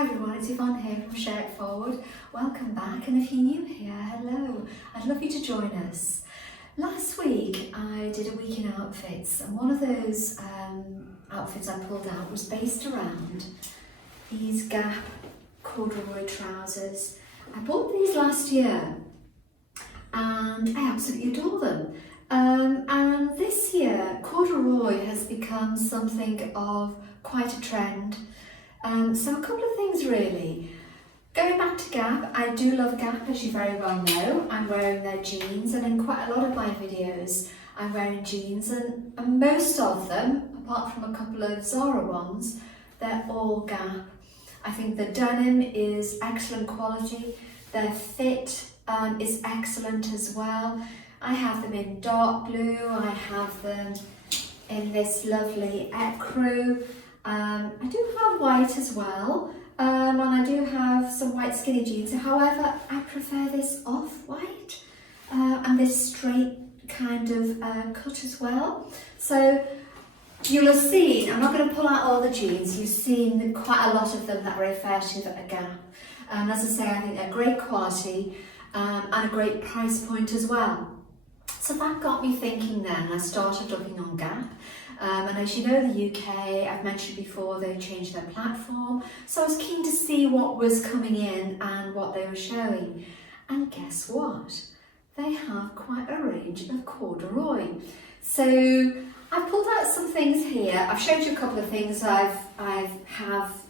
Hi everyone, it's Yvonne here from Share It Forward. Welcome back, and if you're new here, hello. I'd love you to join us. Last week I did a week in outfits, and one of those outfits I pulled out was based around these Gap corduroy trousers. I bought these last year and I absolutely adore them. And this year corduroy has become something of quite a trend. So a couple of things really. Going back to Gap, I do love Gap, as you very well know. I'm wearing their jeans, and in quite a lot of my videos I'm wearing jeans, and most of them, apart from a couple of Zara ones, they're all Gap. I think the denim is excellent quality, their fit is excellent as well. I have them in dark blue, I have them in this lovely ecru. I do have white as well, and I do have some white skinny jeans. However, I prefer this off-white and this straight kind of cut as well. So you'll have seen, I'm not going to pull out all the jeans, you've seen quite a lot of them that I refer to that are Gap. And as I say, I think they're great quality and a great price point as well. So that got me thinking then. I started looking on Gap. And as you know, the UK, I've mentioned before, they changed their platform. So I was keen to see what was coming in and what they were showing. And guess what? They have quite a range of corduroy. So I pulled out some things here. I've showed you a couple of things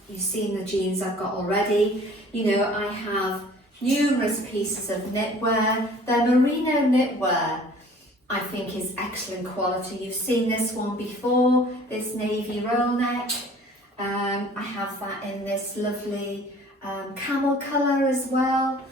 you've seen the jeans I've got already. You know, I have numerous pieces of knitwear. They're merino knitwear. I think is excellent quality. You've seen this one before, this navy roll neck. I have that in this lovely camel colour as well.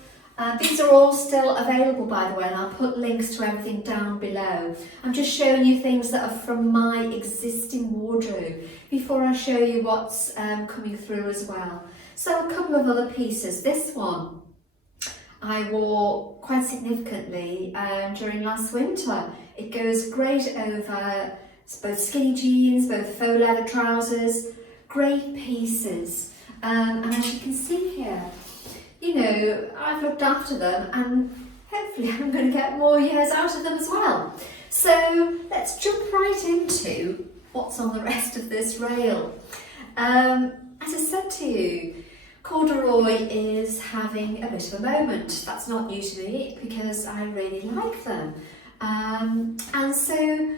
These are all still available, by the way, and I'll put links to everything down below. I'm just showing you things that are from my existing wardrobe before I show you what's coming through as well. So a couple of other pieces. This one I wore quite significantly during last winter. It goes great over both skinny jeans, both faux leather trousers, great pieces. And as you can see here, you know, I've looked after them and hopefully I'm going to get more years out of them as well. So let's jump right into what's on the rest of this rail. As I said to you, corduroy is having a bit of a moment. That's not new to me because I really like them. And so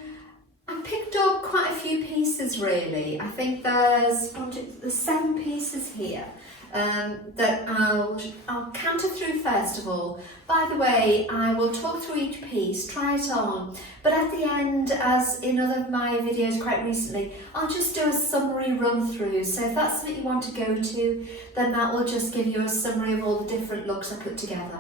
I picked up quite a few pieces really. I think there's 7 pieces here that I'll canter through first of all. By the way, I will talk through each piece, try it on, but at the end, as in other of my videos quite recently, I'll just do a summary run through. So if that's something you want to go to, then that will just give you a summary of all the different looks I put together.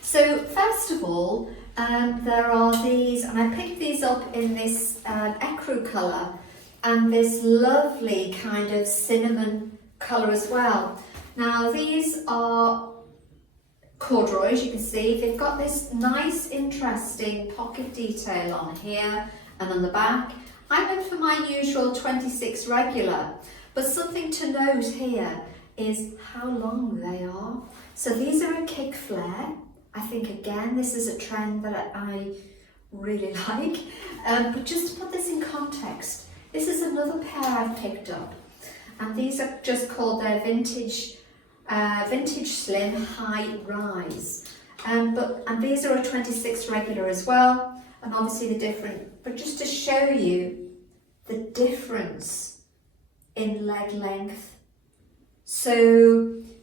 So first of all, there are these, and I picked these up in this ecru colour and this lovely kind of cinnamon colour as well. Now these are corduroy, as you can see. They've got this nice interesting pocket detail on here and on the back. I went for my usual 26 regular, but something to note here is how long they are. So these are a kick flare. I think again this is a trend that I really like, but just to put this in context, this is another pair I've picked up. And these are just called their vintage slim high rise. And these are a 26 regular as well, and obviously the different, but just to show you the difference in leg length. So,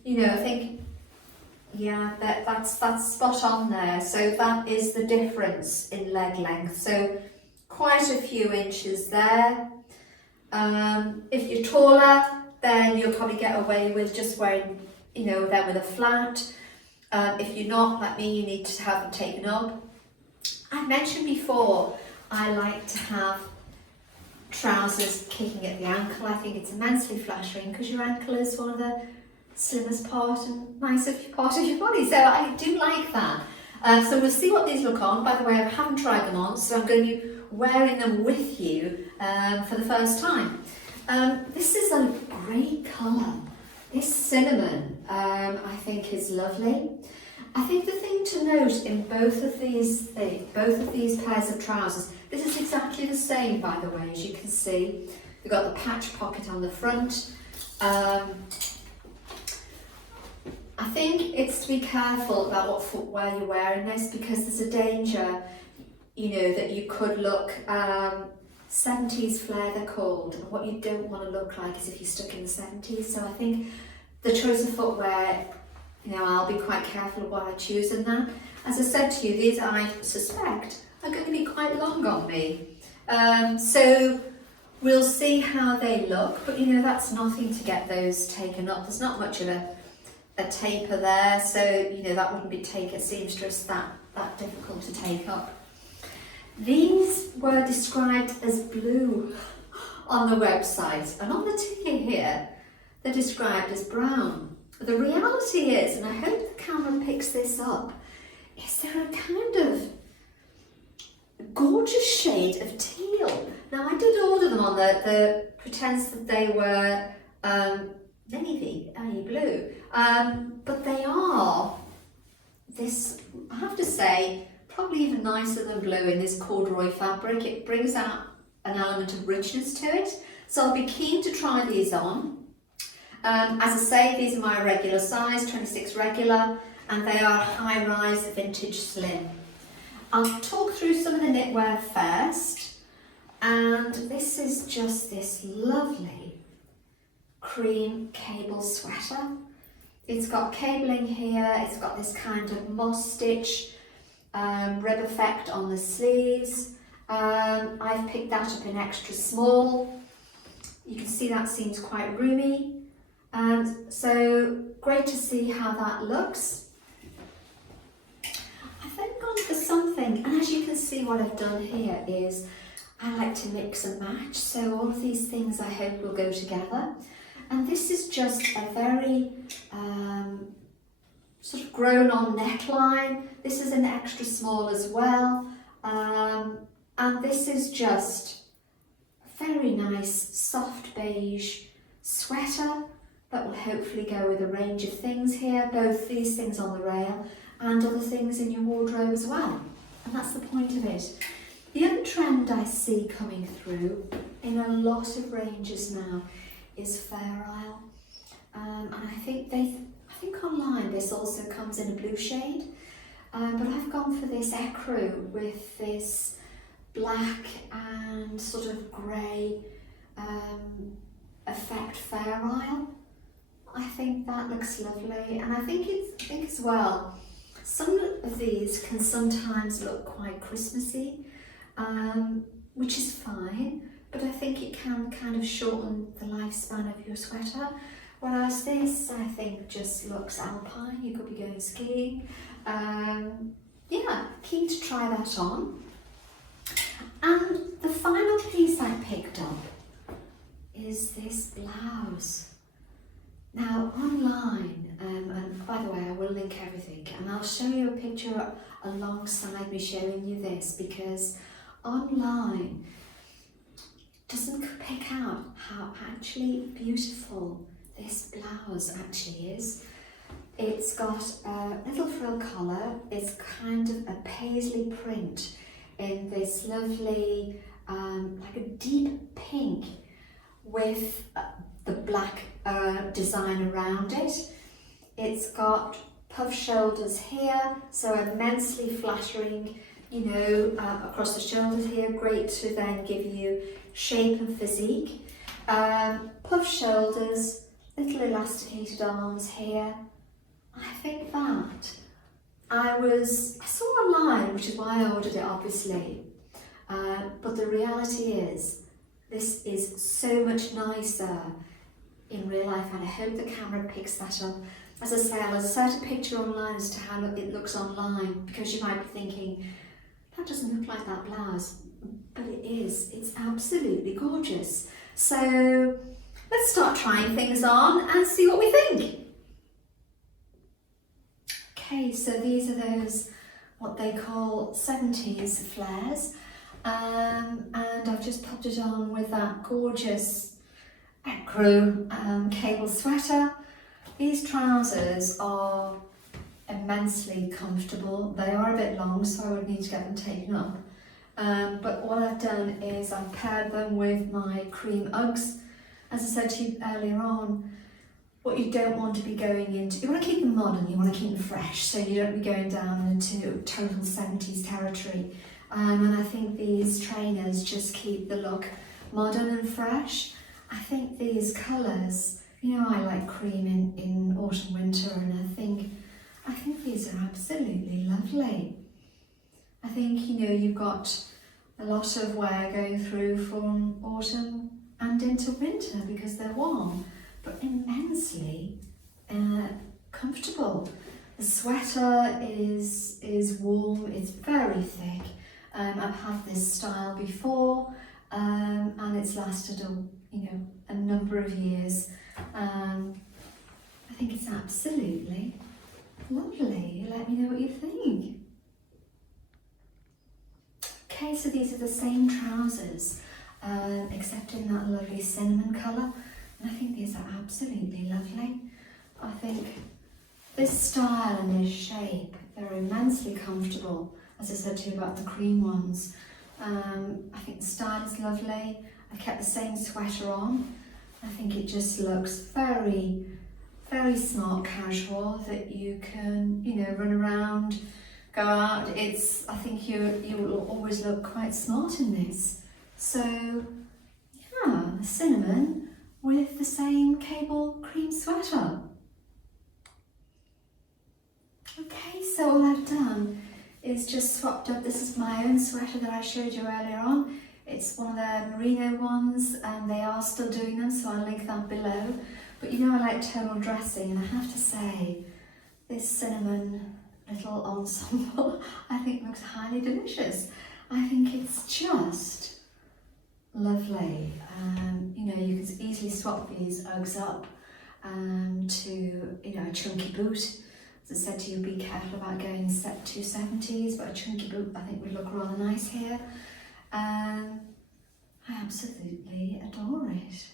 you know, I think, yeah, that's spot on there. So that is the difference in leg length. So quite a few inches there. If you're taller, then you'll probably get away with just wearing, you know, them with a flat. If you're not like me, you need to have them taken up. I mentioned before, I like to have trousers kicking at the ankle. I think it's immensely flattering because your ankle is one of the slimmest part and nicest part of your body. So I do like that. So we'll see what these look on. By the way, I haven't tried them on, so I'm going to be wearing them with you for the first time. This is a great colour. This cinnamon, I think is lovely. I think the thing to note in both of these pairs of trousers, this is exactly the same, by the way, as you can see. We've got the patch pocket on the front. I think it's to be careful about what footwear you're wearing this, because there's a danger, you know, that you could look 70s flare, they're called, and what you don't want to look like is if you're stuck in the 70s. So I think the choice of footwear, you know, I'll be quite careful of what I choose in that. As I said to you, these I suspect are going to be quite long on me. So we'll see how they look, but you know, that's nothing to get those taken up. There's not much of a taper there, so you know, that wouldn't be take a seamstress that difficult to take up. These were described as blue on the website, and on the ticket here, they're described as brown. The reality is, and I hope the camera picks this up, is they're a kind of gorgeous shade of teal. Now I did order them on the pretense that they were navy blue, but they are this, I have to say, probably even nicer than blue in this corduroy fabric. It brings out an element of richness to it. So I'll be keen to try these on. As I say, these are my regular size, 26 regular, and they are high rise vintage slim. I'll talk through some of the knitwear first, and this is just this lovely cream cable sweater. It's got cabling here, it's got this kind of moss stitch rib effect on the sleeves. I've picked that up in extra small. You can see that seems quite roomy. And so great to see how that looks. I've then gone for something, and as you can see, what I've done here is I like to mix and match, so all of these things I hope will go together. And this is just a very sort of grown on neckline. This is an extra small as well, and this is just a very nice soft beige sweater that will hopefully go with a range of things here, both these things on the rail and other things in your wardrobe as well. And that's the point of it. The other trend I see coming through in a lot of ranges now is Fair Isle. And I think online this also comes in a blue shade, but I've gone for this ecru with this black and sort of grey effect Fair Isle. I think that looks lovely, and I think as well, some of these can sometimes look quite Christmassy, which is fine, but I think it can kind of shorten the lifespan of your sweater, whereas this I think just looks alpine. You could be going skiing. Yeah, keen to try that on. And the final piece I picked up is this blouse. Now online, and by the way, I will link everything, and I'll show you a picture alongside me showing you this, because online doesn't pick out how actually beautiful this blouse actually is. It's got a little frill collar, it's kind of a paisley print in this lovely, like a deep pink with the black design around it. It's got puff shoulders here, so immensely flattering, you know, across the shoulders here, great to then give you shape and physique. Puff shoulders, little elasticated arms here. I think that I saw online, which is why I ordered it obviously, but the reality is this is so much nicer in real life, and I hope the camera picks that up. As I say, I'll insert a picture online as to how it looks online, because you might be thinking, that doesn't look like that blouse, but it is. It's absolutely gorgeous. So let's start trying things on and see what we think. Okay, so these are those, what they call 70s flares, and I've just popped it on with that gorgeous ecru cable sweater. These trousers are immensely comfortable. They are a bit long, so I would need to get them taken up. But what I've done is I've paired them with my cream Uggs. As I said to you earlier on, what you don't want to be going into, you want to keep them modern, you want to keep them fresh, so you don't be going down into total 70s territory. And I think these trainers just keep the look modern and fresh. I think these colours, you know, I like cream in autumn, winter, and I think these are absolutely lovely. I think, you know, you've got a lot of wear going through from autumn and into winter because they're warm, but immensely comfortable. The sweater is warm, it's very thick. I've had this style before and it's lasted a number of years. I think it's absolutely lovely. Let me know what you think. Okay, so these are the same trousers, except in that lovely cinnamon colour. And I think these are absolutely lovely. I think this style and this shape, they're immensely comfortable. As I said to you about the cream ones. I think the style is lovely. I've kept the same sweater on. I think it just looks very, very smart casual that you can, you know, run around, go out. I think you will always look quite smart in this. So yeah, the cinnamon with the same cable cream sweater. Okay, so all I've done is just swapped up. This is my own sweater that I showed you earlier on. It's one of the merino ones and they are still doing them, so I'll link that below. But you know I like tonal dressing, and I have to say this cinnamon little ensemble I think looks highly delicious. I think it's just lovely. You know, you can easily swap these Uggs up to, you know, a chunky boot. As I said to you, be careful about going to 70s, but a chunky boot I think would look rather nice here. I absolutely adore it.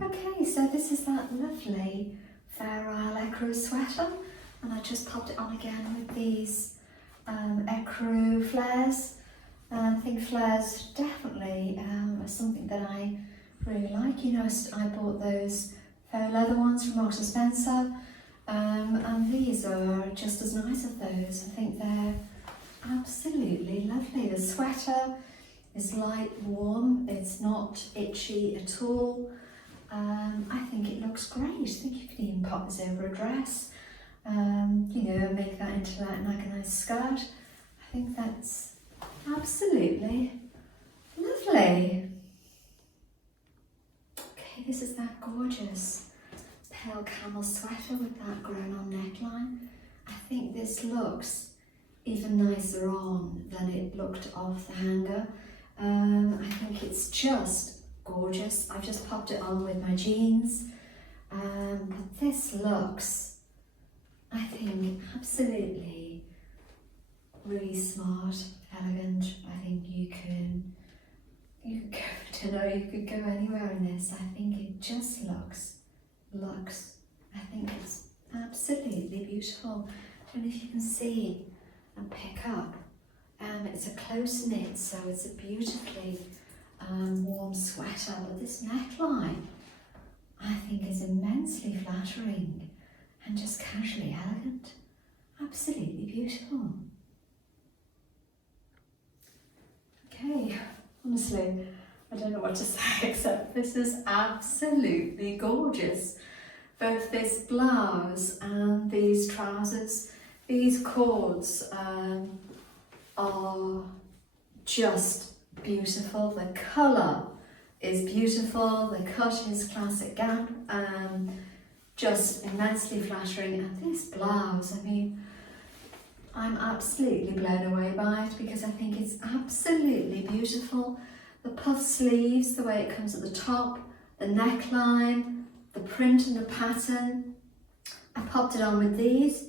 Okay, so this is that lovely Fair Isle ecru sweater, and I just popped it on again with these ecru flares. I think flares definitely are something that I really like. You know, I bought those faux leather ones from Marks & Spencer. And these are just as nice as those. I think they're absolutely lovely. The sweater is light, warm, it's not itchy at all. I think it looks great. I think you can even pop this over a dress, you know, make that into like a nice skirt. I think that's absolutely lovely. Okay, this is that gorgeous pale camel sweater with that grown-on neckline. I think this looks even nicer on than it looked off the hanger. I think it's just gorgeous. I've just popped it on with my jeans, but this looks, I think, absolutely really smart, elegant. I think you could go anywhere in this. I think it just looks. I think it's absolutely beautiful. I don't know if you can see and pick up. It's a close knit, so it's a beautifully warm sweater, but this neckline I think is immensely flattering and just casually elegant. Absolutely beautiful. Okay, honestly, I don't know what to say except this is absolutely gorgeous. Both this blouse and these trousers, these cords are just beautiful. The colour is beautiful, the cut is classic Gap, just immensely flattering. And this blouse, I mean, I'm absolutely blown away by it because I think it's absolutely beautiful. The puff sleeves, the way it comes at the top, the neckline, the print and the pattern. I popped it on with these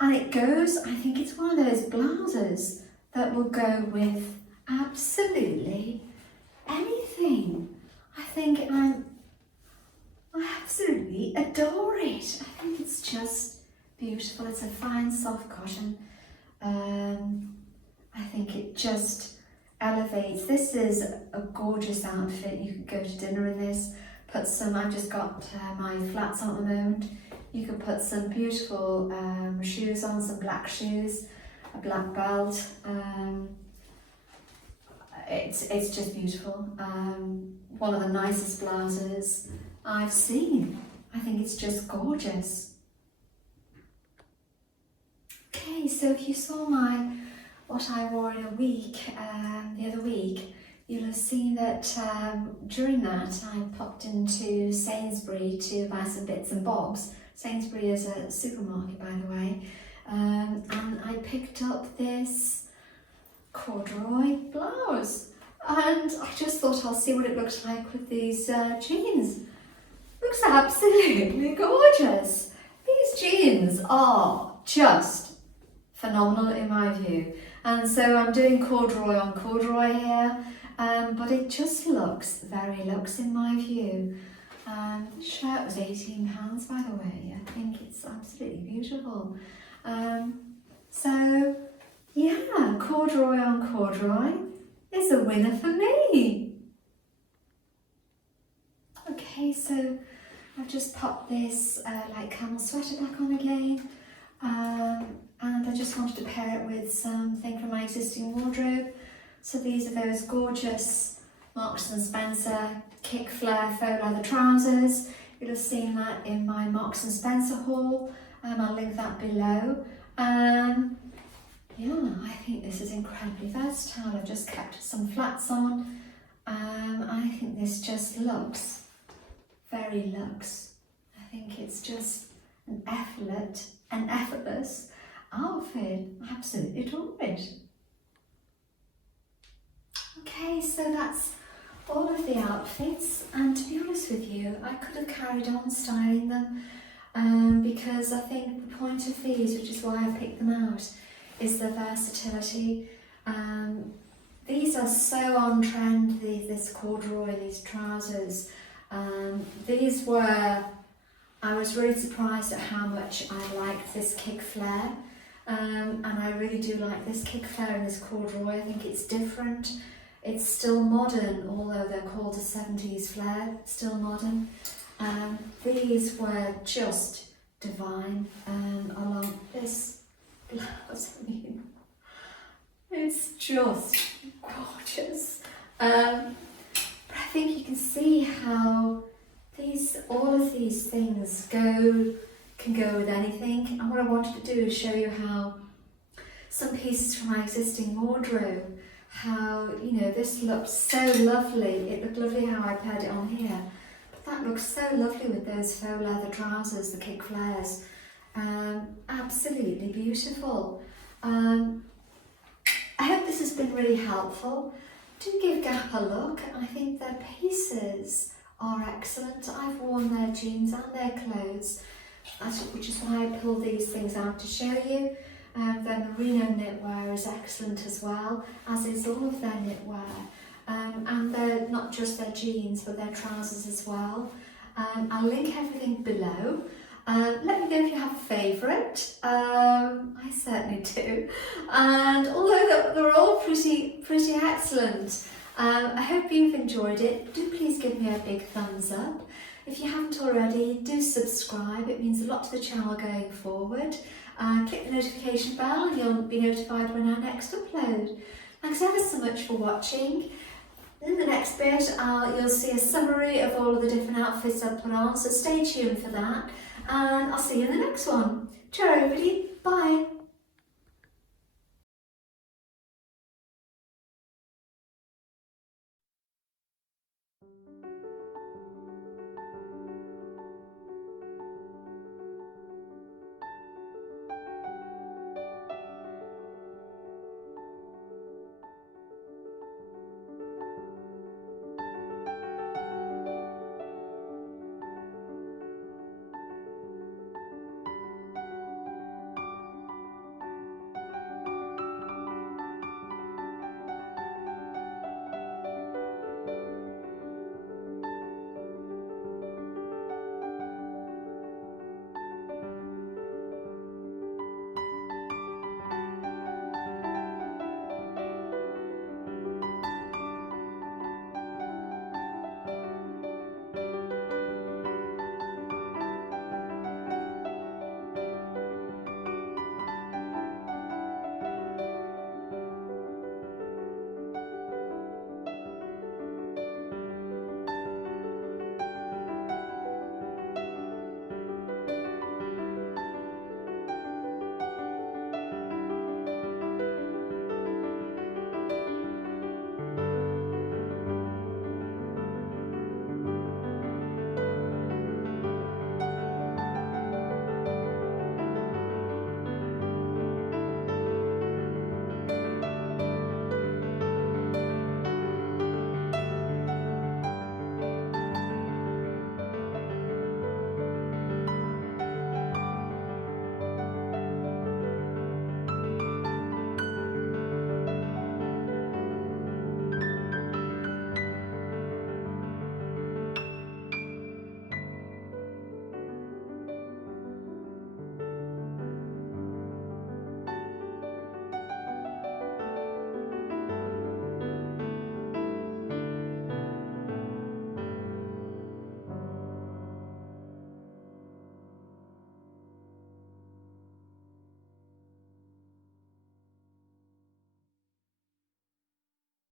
and it goes, I think it's one of those blouses that will go with absolutely anything. I think I absolutely adore it. I think it's just beautiful. It's a fine soft cotton. I think it just elevates. This is a gorgeous outfit. You could go to dinner in this. Put some, I've just got my flats on at the moment. You could put some beautiful shoes on, some black shoes, a black belt. It's just beautiful. One of the nicest blouses I've seen. I think it's just gorgeous. Okay, so if you saw what I wore in a week, the other week, you'll have seen that during that I popped into Sainsbury to buy some bits and bobs. Sainsbury is a supermarket, by the way, and I picked up this corduroy blouse, and I just thought I'll see what it looks like with these jeans. Looks absolutely gorgeous. These jeans are just phenomenal in my view, and so I'm doing corduroy on corduroy here, but it just looks very luxe in my view. The shirt was £18, by the way. I think it's absolutely beautiful. So yeah, corduroy on corduroy is a winner for me. Okay, so I've just popped this like camel sweater back on again, and I just wanted to pair it with something from my existing wardrobe. So these are those gorgeous Marks and Spencer kick flare faux leather trousers. You'll have seen that in my Marks and Spencer haul. I'll link that below. Yeah, I think this is incredibly versatile. I've just kept some flats on. I think this just looks very luxe. I think it's just an effortless outfit. I absolutely adore it. Okay, so that's all of the outfits, and to be honest with you, I could have carried on styling them because I think the point of these, which is why I picked them out, is the versatility. These are so on trend, this corduroy, these trousers. These were, I was really surprised at how much I liked this kick flare, and I really do like this kick flare and this corduroy. I think it's different. It's still modern, although they're called a 70s flare, still modern. These were just divine along this blouse. I mean, it's just gorgeous. But I think you can see how all of these things can go with anything. And what I wanted to do is show you how some pieces from my existing wardrobe, how, you know, this looks so lovely. It looked lovely how I paired it on here, but that looks so lovely with those faux leather trousers, the kick flares. Absolutely beautiful. I hope this has been really helpful. Do give Gap a look. I think their pieces are excellent. I've worn their jeans and their clothes, which is why I pulled these things out to show you. Their merino knitwear is excellent as well, as is all of their knitwear. And they're not just their jeans, but their trousers as well. I'll link everything below. Let me know if you have a favourite. I certainly do. And although they're all pretty excellent, I hope you've enjoyed it. Do please give me a big thumbs up. If you haven't already, do subscribe. It means a lot to the channel going forward. Click the notification bell and you'll be notified when I next upload. Thanks ever so much for watching. In the next bit, you'll see a summary of all of the different outfits I've put on, so stay tuned for that. And I'll see you in the next one. Ciao everybody, bye.